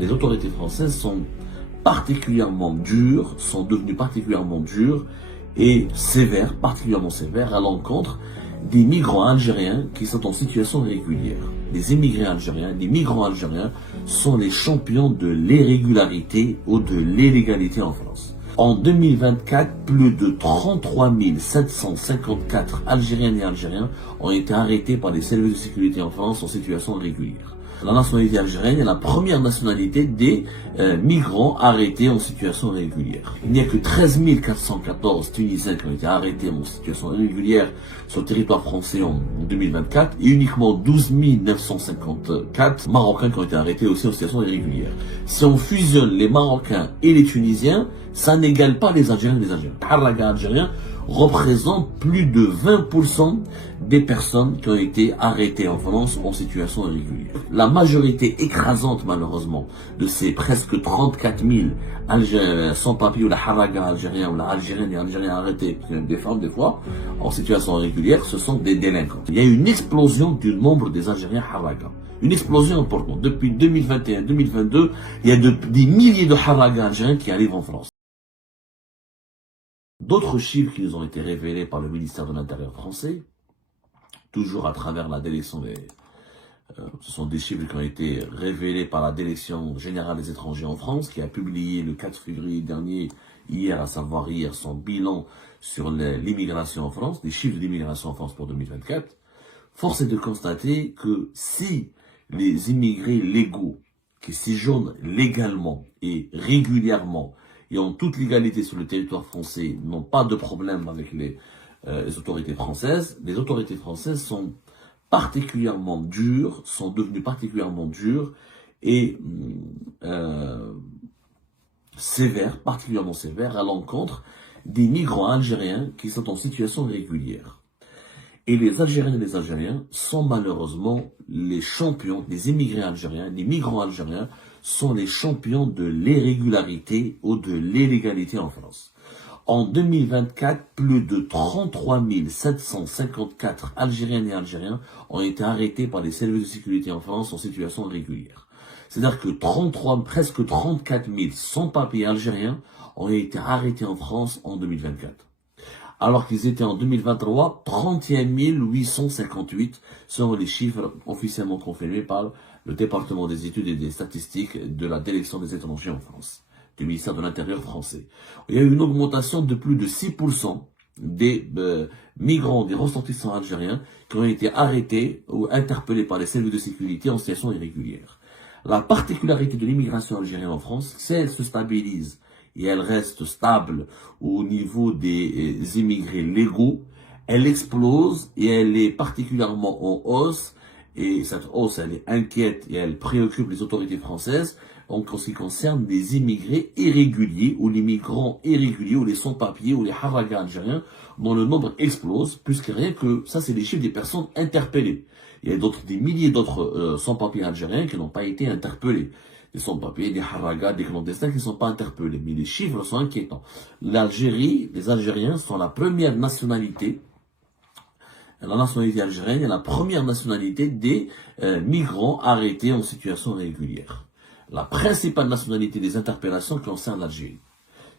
Les autorités françaises sont devenues particulièrement dures et sévères, particulièrement sévères à l'encontre des migrants algériens qui sont en situation irrégulière. Les immigrés algériens, les migrants algériens sont les champions de l'irrégularité ou de l'illégalité en France. En 2024, plus de 33 754 Algériennes et Algériens ont été arrêtés par les services de sécurité en France en situation irrégulière. La nationalité algérienne est la première nationalité des migrants arrêtés en situation irrégulière. Il n'y a que 13 414 Tunisiens qui ont été arrêtés en situation irrégulière sur le territoire français en 2024 et uniquement 12 954 Marocains qui ont été arrêtés aussi en situation irrégulière. Si on fusionne les Marocains et les Tunisiens, ça n'égale pas les Algériens et les Algériens. Le Harraga algérien représente plus de 20% des personnes qui ont été arrêtées en France en situation irrégulière. La majorité écrasante, malheureusement, de ces presque 34 000 sans-papiers ou la Harraga algérien ou la Algérienne et Algériens arrêtés, des femmes des fois, en situation irrégulière, ce sont des délinquants. Il y a une explosion du nombre des Algériens Harraga. Une explosion importante. Depuis 2021-2022, il y a des milliers de Harraga algériens qui arrivent en France. D'autres chiffres qui nous ont été révélés par le ministère de l'Intérieur français, toujours à travers la délection ce sont des chiffres qui ont été révélés par la Direction générale des étrangers en France, qui a publié le 4 février dernier, hier, à savoir hier, son bilan sur l'immigration en France, des chiffres de l'immigration en France pour 2024. Force est de constater que si les immigrés légaux qui séjournent légalement et régulièrement et en toute légalité sur le territoire français n'ont pas de problème avec les autorités françaises, les autorités françaises sont devenues particulièrement dures et sévères, particulièrement sévères à l'encontre des migrants algériens qui sont en situation irrégulière. Et les Algériennes et les Algériens sont malheureusement les champions, les immigrés algériens, les migrants algériens sont les champions de l'irrégularité ou de l'illégalité en France. En 2024, plus de 33 754 Algériennes et Algériens ont été arrêtés par les services de sécurité en France en situation irrégulière. C'est-à-dire que presque 34 000 sans-papiers algériens ont été arrêtés en France en 2024. Alors qu'ils étaient en 2023, 31 858 selon les chiffres officiellement confirmés par le département des études et des statistiques de la délection des étrangers en France, du ministère de l'Intérieur français. Il y a eu une augmentation de plus de 6% des migrants, des ressortissants algériens qui ont été arrêtés ou interpellés par les services de sécurité en situation irrégulière. La particularité de l'immigration algérienne en France, c'est qu'elle se stabilise et elle reste stable au niveau des immigrés légaux, elle explose et elle est particulièrement en hausse. Et cette hausse, elle est inquiète et elle préoccupe les autorités françaises en ce qui concerne les immigrés irréguliers ou les migrants irréguliers ou les sans-papiers ou les Harraga algériens dont le nombre explose, puisque rien que ça, c'est les chiffres des personnes interpellées. Il y a des milliers d'autres sans-papiers algériens qui n'ont pas été interpellés. Des sans-papiers, des Harraga, des clandestins qui ne sont pas interpellés. Mais les chiffres sont inquiétants. L'Algérie, les Algériens sont la première nationalité. La nationalité algérienne est la première nationalité des migrants arrêtés en situation irrégulière. La principale nationalité des interpellations concerne l'Algérie.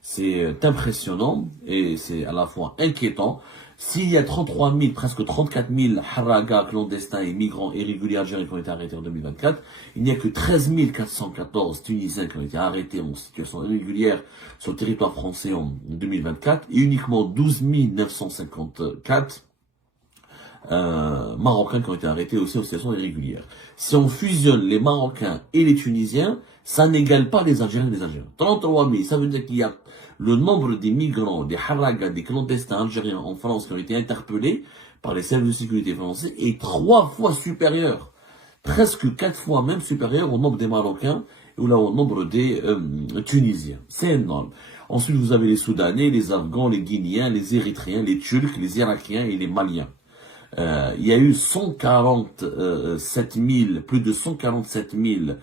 C'est impressionnant et c'est à la fois inquiétant. S'il y a 33 000, presque 34 000 Harraga, clandestins et migrants irréguliers algériens qui ont été arrêtés en 2024, il n'y a que 13 414 Tunisiens qui ont été arrêtés en situation irrégulière sur le territoire français en 2024 et uniquement 12 954 Marocains qui ont été arrêtés aussi en situation irrégulière. Si on fusionne les Marocains et les Tunisiens, ça n'égale pas les Algériens et les Algériens. 33 000, ça veut dire qu'il y a le nombre des migrants, des Harraga, des clandestins algériens en France qui ont été interpellés par les services de sécurité français est 3 fois supérieur, presque 4 fois même supérieur au nombre des Marocains ou là au nombre des Tunisiens. C'est énorme. Ensuite, vous avez les Soudanais, les Afghans, les Guinéens, les Érythréens, les Turcs, les Irakiens et les Maliens. Il y a eu plus de 147 000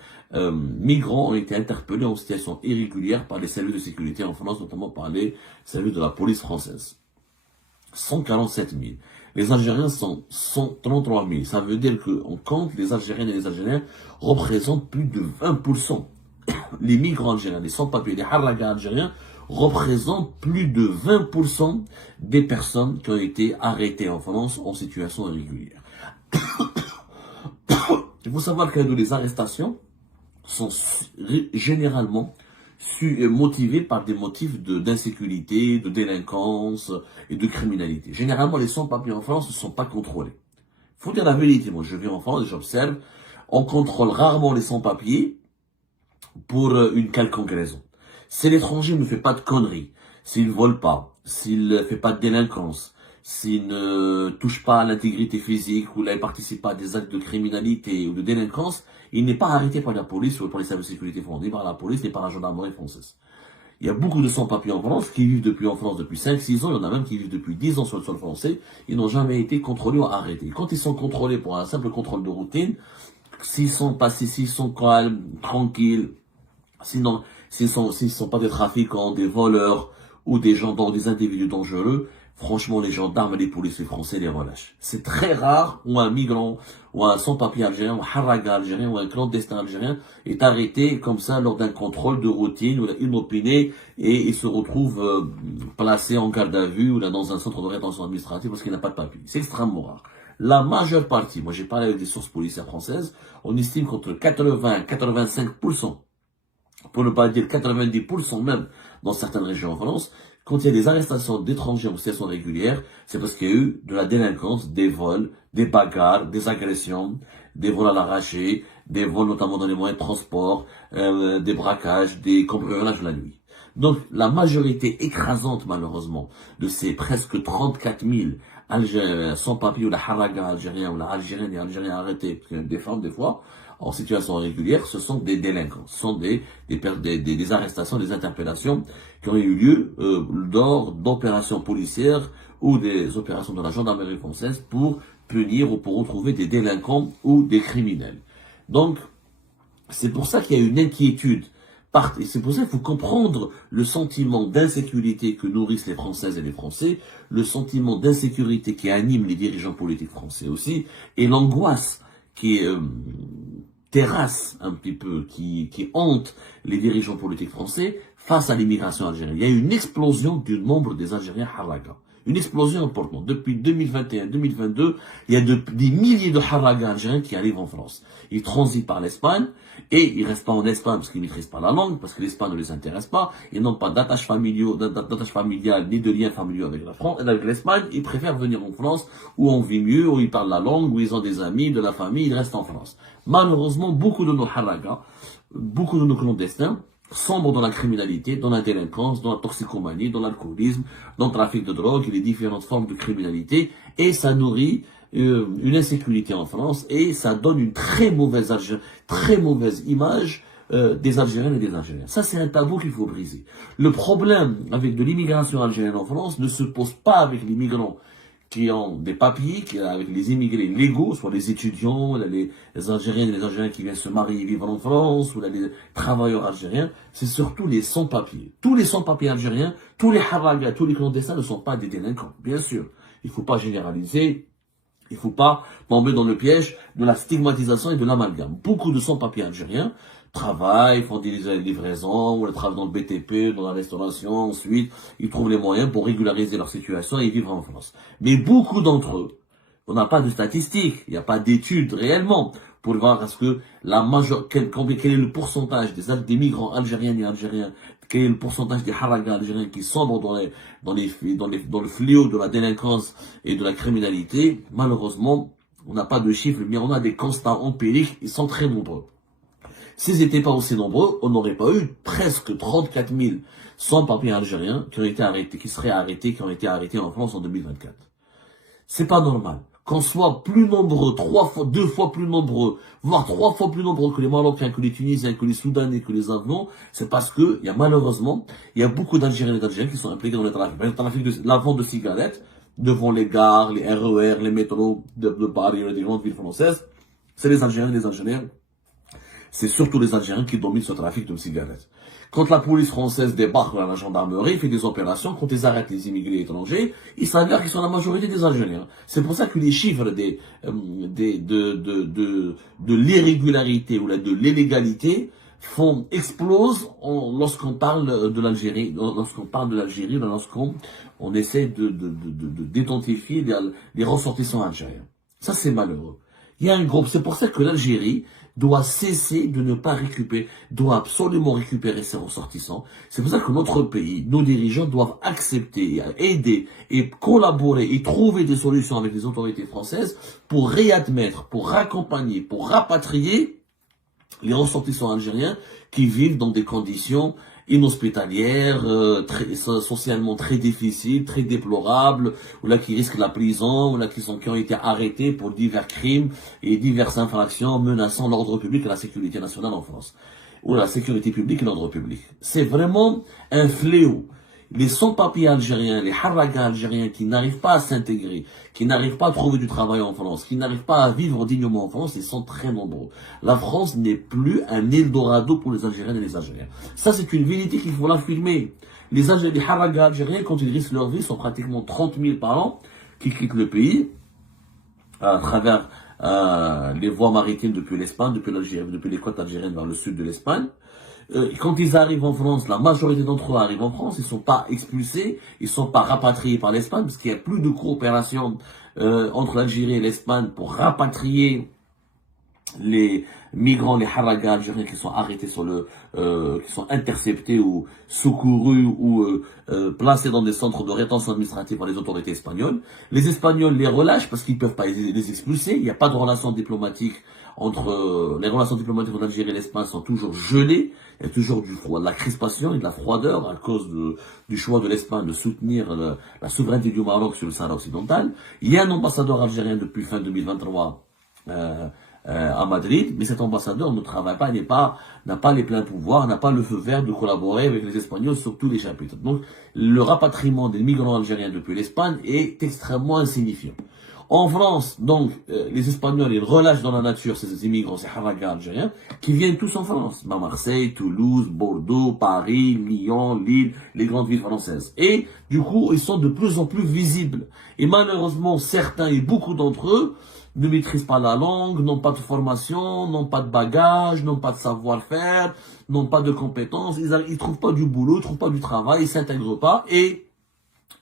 migrants ont été interpellés en situation irrégulière par les services de sécurité en France, notamment par les services de la police française. 147 000. Les Algériens sont 133 000. Ça veut dire qu'on compte les Algériennes et les Algériens représentent plus de 20% les migrants algériens, les sans-papiers, les harragas algériens, représentent plus de 20% des personnes qui ont été arrêtées en France en situation irrégulière. Il faut savoir que les arrestations sont généralement motivées par des motifs d'insécurité, de délinquance et de criminalité. Généralement, les sans-papiers en France ne sont pas contrôlés. Il faut dire la vérité. Moi, je vis en France et j'observe, on contrôle rarement les sans-papiers pour une quelconque raison. Si l'étranger ne fait pas de conneries, s'il ne vole pas, s'il ne fait pas de délinquance, s'il ne touche pas à l'intégrité physique ou ne participe pas à des actes de criminalité ou de délinquance, il n'est pas arrêté par la police ou par les services de sécurité fournis par la police et par la gendarmerie française. Il y a beaucoup de sans-papiers en France qui vivent en France depuis 5-6 ans, il y en a même qui vivent depuis 10 ans sur le sol français, ils n'ont jamais été contrôlés ou arrêtés. Quand ils sont contrôlés pour un simple contrôle de routine, s'ils sont calmes, tranquilles, sinon, s'ils sont pas des trafiquants, des voleurs ou des gens des individus dangereux, franchement, les gendarmes et les policiers français les relâchent. C'est très rare où un migrant, ou un sans-papier algérien, ou un harraga algérien, ou un clandestin algérien est arrêté comme ça lors d'un contrôle de routine, ou inopiné, et il se retrouve placé en garde à vue, ou là dans un centre de rétention administrative parce qu'il n'a pas de papier. C'est extrêmement rare. La majeure partie, moi j'ai parlé avec des sources policières françaises, on estime qu'entre 80 et 85%, pour ne pas dire 90% même, dans certaines régions en France, quand il y a des arrestations d'étrangers en situation régulière, c'est parce qu'il y a eu de la délinquance, des vols, des bagarres, des agressions, des vols à l'arraché, des vols notamment dans les moyens de transport, des braquages, des cambriolages la nuit. Donc, la majorité écrasante, malheureusement, de ces presque 34 000 Algériens sans papier ou la harraga algérien ou la algérienne et algériens arrêtés, parce qu'il y a des femmes des fois, en situation régulière, ce sont des délinquants, ce sont des arrestations, des interpellations qui ont eu lieu lors d'opérations policières ou des opérations de la gendarmerie française pour punir ou pour retrouver des délinquants ou des criminels. Donc, c'est pour ça qu'il y a une inquiétude. Et c'est pour ça qu'il faut comprendre le sentiment d'insécurité que nourrissent les Françaises et les Français, le sentiment d'insécurité qui anime les dirigeants politiques français aussi, et l'angoisse qui terrasse un petit peu, qui hante les dirigeants politiques français face à l'immigration algérienne. Il y a eu une explosion du nombre des Algériens harraga. Une explosion importante. Depuis 2021-2022, il y a des milliers de harragas algériens qui arrivent en France. Ils transitent par l'Espagne et ils restent pas en Espagne parce qu'ils maîtrisent pas la langue, parce que l'Espagne ne les intéresse pas. Ils n'ont pas d'attache familiale ni de lien familial avec la France, avec l'Espagne. Ils préfèrent venir en France où on vit mieux, où ils parlent la langue, où ils ont des amis, de la famille. Ils restent en France. Malheureusement, beaucoup de nos harragas, beaucoup de nos clandestins sombrent dans la criminalité, dans la délinquance, dans la toxicomanie, dans l'alcoolisme, dans le trafic de drogue et les différentes formes de criminalité, et ça nourrit une insécurité en France, et ça donne une très mauvaise image des Algériennes et des Algériens. Ça, c'est un tabou qu'il faut briser. Le problème avec de l'immigration algérienne en France ne se pose pas avec les migrants qui ont des papiers, avec les immigrés légaux, soit les étudiants, les Algériennes et les Algériens qui viennent se marier et vivre en France, ou les travailleurs algériens, c'est surtout les sans-papiers. Tous les sans-papiers algériens, tous les harragas, tous les clandestins ne sont pas des délinquants, bien sûr. Il ne faut pas généraliser, il ne faut pas tomber dans le piège de la stigmatisation et de l'amalgame. Beaucoup de sans-papiers algériens travaillent, font des livraisons, ou ils travaillent dans le BTP, dans la restauration, ensuite, ils trouvent les moyens pour régulariser leur situation et vivre en France. Mais beaucoup d'entre eux, on n'a pas de statistiques, il n'y a pas d'études réellement pour voir quel est le pourcentage des migrants algériens et algériens, quel est le pourcentage des harragas algériens qui sombrent dans le fléau de la délinquance et de la criminalité. Malheureusement, on n'a pas de chiffres, mais on a des constats empiriques, ils sont très nombreux. S'ils n'étaient pas aussi nombreux, on n'aurait pas eu presque 34 000 sans-papiers algériens qui ont été arrêtés, qui ont été arrêtés en France en 2024. C'est pas normal. Qu'on soit plus nombreux, 2 fois plus nombreux, voire 3 fois plus nombreux que les Marocains, que les Tunisiens, que les Soudanais, que les Afghans, c'est parce que, malheureusement, il y a beaucoup d'Algériens et d'Algériens qui sont impliqués dans le trafic la vente de cigarettes, devant les gares, les RER, les métros de Paris et des grandes villes françaises. C'est les Algériens et les Algériens. C'est surtout les Algériens qui dominent ce trafic de cigarettes. Quand la police française débarque dans la gendarmerie, fait des opérations, quand ils arrêtent les immigrés étrangers, il s'avère qu'ils sont la majorité des Algériens. C'est pour ça que les chiffres de l'irrégularité ou de l'illégalité explosent lorsqu'on parle de l'Algérie, lorsqu'on essaie d'identifier les ressortissants algériens. Ça, c'est malheureux. Il y a un groupe, c'est pour ça que l'Algérie doit cesser de ne pas récupérer, doit absolument récupérer ses ressortissants. C'est pour ça que notre pays, nos dirigeants doivent accepter, aider et collaborer et trouver des solutions avec les autorités françaises pour réadmettre, pour raccompagner, pour rapatrier les ressortissants algériens qui vivent dans des conditions inhospitalières, socialement très difficiles, très déplorables, ou là qui risquent la prison, ou là qui ont été arrêtés pour divers crimes et diverses infractions menaçant l'ordre public et la sécurité nationale en France, ou la sécurité publique et l'ordre public. C'est vraiment un fléau. Les sans-papiers algériens, les haragas algériens qui n'arrivent pas à s'intégrer, qui n'arrivent pas à trouver du travail en France, qui n'arrivent pas à vivre dignement en France, ils sont très nombreux. La France n'est plus un Eldorado pour les Algériennes et les Algériens. Ça, c'est une vérité qu'il faut l'affirmer. Les haragas algériens, quand ils risquent leur vie, sont pratiquement 30 000 par an qui quittent le pays à travers les voies maritimes depuis l'Espagne, depuis l'Algérie, depuis les côtes algériennes vers le sud de l'Espagne. Quand ils arrivent en France, la majorité d'entre eux arrivent en France, ils sont pas expulsés, ils sont pas rapatriés par l'Espagne, parce qu'il y a plus de coopération entre l'Algérie et l'Espagne pour rapatrier les migrants, les haragas algériens qui sont arrêtés qui sont interceptés ou secourus ou placés dans des centres de rétention administrative par les autorités espagnoles. Les Espagnols les relâchent parce qu'ils peuvent pas les expulser. Il n'y a pas de relation diplomatique les relations diplomatiques entre l'Algérie et l'Espagne sont toujours gelées. Il y a toujours de la crispation et de la froideur à cause du choix de l'Espagne de soutenir la souveraineté du Maroc sur le Sahara occidental. Il y a un ambassadeur algérien depuis fin 2023 à Madrid, mais cet ambassadeur ne travaille pas, n'a pas les pleins pouvoirs, n'a pas le feu vert de collaborer avec les Espagnols sur tous les chapitres. Donc, le rapatriement des migrants algériens depuis l'Espagne est extrêmement insignifiant. En France, donc, les Espagnols, ils relâchent dans la nature ces immigrants, ces haragas algériens, qui viennent tous en France. Marseille, Toulouse, Bordeaux, Paris, Lyon, Lille, les grandes villes françaises. Et, du coup, ils sont de plus en plus visibles. Et malheureusement, certains et beaucoup d'entre eux ne maîtrisent pas la langue, n'ont pas de formation, n'ont pas de bagage, n'ont pas de savoir-faire, n'ont pas de compétences, ils trouvent pas du boulot, ils trouvent pas du travail, ils s'intègrent pas et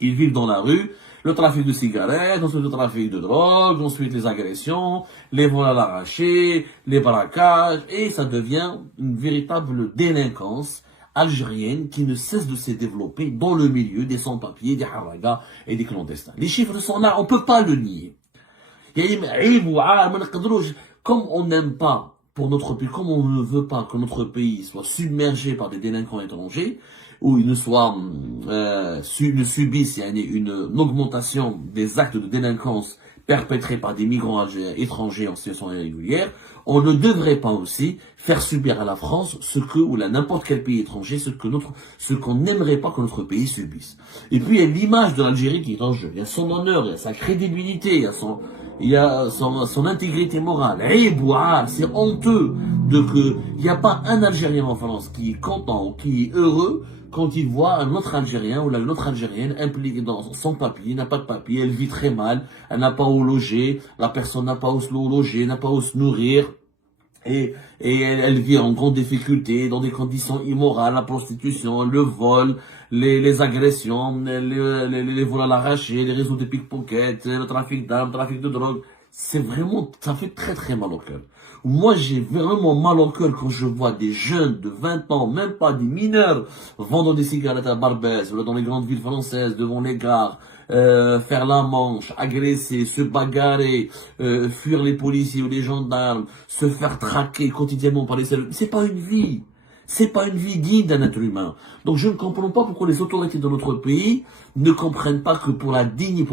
ils vivent dans la rue. Le trafic de cigarettes, ensuite le trafic de drogue, ensuite les agressions, les vols à l'arraché, les braquages, et ça devient une véritable délinquance algérienne qui ne cesse de se développer dans le milieu des sans-papiers, des haragas et des clandestins. Les chiffres sont là, on peut pas le nier. Comme on n'aime pas pour notre pays, comme on ne veut pas que notre pays soit submergé par des délinquants étrangers, où ils ne subissent une augmentation des actes de délinquance perpétrés par des migrants étrangers en situation irrégulière, on ne devrait pas aussi faire subir à la France ou à n'importe quel pays étranger, ce qu'on n'aimerait pas que notre pays subisse. Et puis, il y a l'image de l'Algérie qui est en jeu. Il y a son honneur, il y a sa crédibilité, il y a son intégrité morale. C'est honteux il n'y a pas un Algérien en France qui est content, qui est heureux quand il voit un autre Algérien ou une autre Algérienne impliquée dans son papier, n'a pas de papier, elle vit très mal, elle n'a pas où loger, la personne n'a pas où se loger, n'a pas où se nourrir, et elle vit en grande difficulté, dans des conditions immorales, la prostitution, le vol, les agressions, les vols à l'arraché, les réseaux de pickpocket, le trafic d'armes, le trafic de drogue. Ça fait très très mal au cœur. Moi, j'ai vraiment mal au cœur quand je vois des jeunes de 20 ans, même pas des mineurs, vendre des cigarettes à Barbès, dans les grandes villes françaises, devant les gares, faire la manche, agresser, se bagarrer, fuir les policiers ou les gendarmes, se faire traquer quotidiennement par les services. C'est pas une vie. C'est pas une vie digne d'un être humain. Donc je ne comprends pas pourquoi les autorités de notre pays ne comprennent pas que pour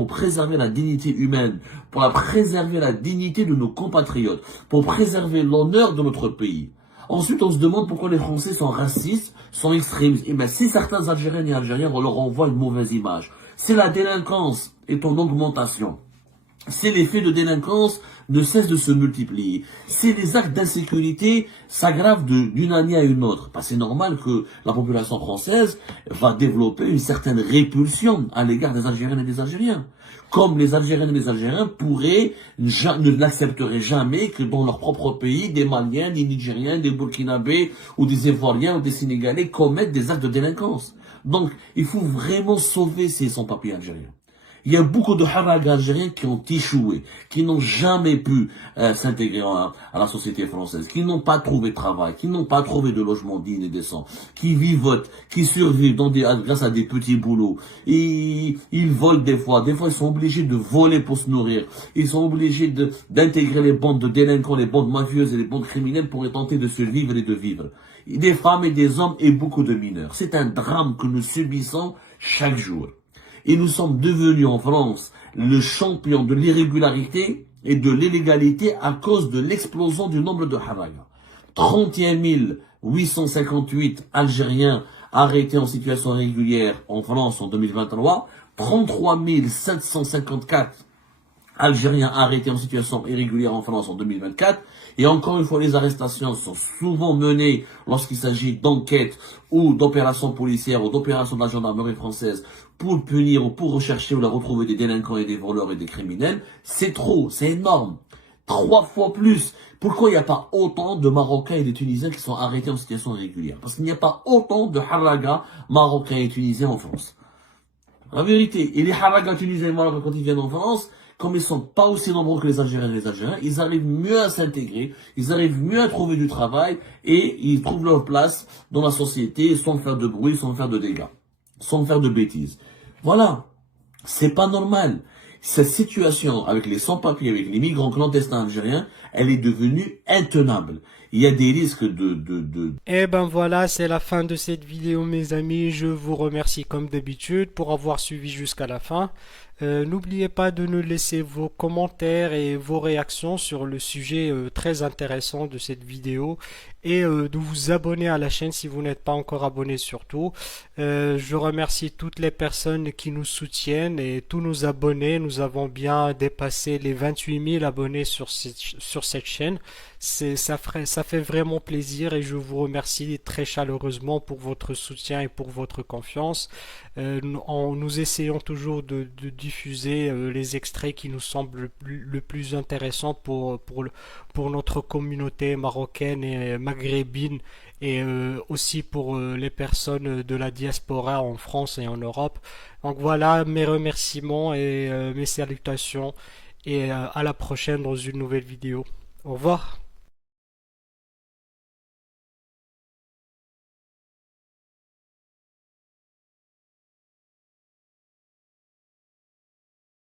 préserver la dignité humaine, pour préserver la dignité de nos compatriotes, pour préserver l'honneur de notre pays. Ensuite, on se demande pourquoi les Français sont racistes, sont extrémistes. Et bien, si certains Algériens et Algériens, on leur envoie une mauvaise image. Si la délinquance est en augmentation, c'est les faits de délinquance ne cessent de se multiplier. C'est les actes d'insécurité s'aggravent d'une année à une autre. Parce que c'est normal que la population française va développer une certaine répulsion à l'égard des Algériennes et des Algériens. Comme les Algériennes et les Algériens ne n'accepteraient jamais que dans leur propre pays, des Maliens, des Nigériens, des Burkinabés ou des Ivoiriens ou des Sénégalais commettent des actes de délinquance. Donc, il faut vraiment sauver ces sans-papiers algériens. Il y a beaucoup de haragas algériens qui ont échoué, qui n'ont jamais pu s'intégrer à la société française, qui n'ont pas trouvé de travail, qui n'ont pas trouvé de logement digne et décent, qui vivotent, qui survivent grâce à des petits boulots. Et ils volent des fois ils sont obligés de voler pour se nourrir. Ils sont obligés d'intégrer les bandes de délinquants, les bandes mafieuses et les bandes criminelles pour tenter de survivre et de vivre. Des femmes et des hommes et beaucoup de mineurs. C'est un drame que nous subissons chaque jour. Et nous sommes devenus en France le champion de l'irrégularité et de l'illégalité à cause de l'explosion du nombre de haragas. 31 858 Algériens arrêtés en situation irrégulière en France en 2023, 33 754 Algériens arrêtés en situation irrégulière en France en 2024. Et encore une fois, les arrestations sont souvent menées lorsqu'il s'agit d'enquêtes ou d'opérations policières ou d'opérations de la gendarmerie française pour punir ou pour rechercher ou la retrouver des délinquants et des voleurs et des criminels. C'est trop, c'est énorme. 3 fois plus. Pourquoi il n'y a pas autant de Marocains et de Tunisiens qui sont arrêtés en situation irrégulière? Parce qu'il n'y a pas autant de haragas marocains et tunisiens en France. La vérité, et les haragas tunisiens et marocains quand ils viennent en France, comme ils sont pas aussi nombreux que les Algériens et les Algériens, ils arrivent mieux à s'intégrer, ils arrivent mieux à trouver du travail et ils trouvent leur place dans la société sans faire de bruit, sans faire de dégâts, sans faire de bêtises. Voilà. C'est pas normal. Cette situation avec les sans-papiers, avec les migrants clandestins algériens, elle est devenue intenable. Il y a des risques Et ben voilà, c'est la fin de cette vidéo mes amis. Je vous remercie comme d'habitude pour avoir suivi jusqu'à la fin. N'oubliez pas de nous laisser vos commentaires et vos réactions sur le sujet très intéressant de cette vidéo et de vous abonner à la chaîne si vous n'êtes pas encore abonné surtout. Je remercie toutes les personnes qui nous soutiennent et tous nos abonnés. Nous avons bien dépassé les 28 000 abonnés sur cette chaîne. Ça fait vraiment plaisir et je vous remercie très chaleureusement pour votre soutien et pour votre confiance. Nous essayons toujours de diffuser les extraits qui nous semblent le plus intéressant pour notre communauté marocaine et maghrébine et aussi pour les personnes de la diaspora en France et en Europe. Donc voilà mes remerciements et mes salutations et à la prochaine dans une nouvelle vidéo. Au revoir.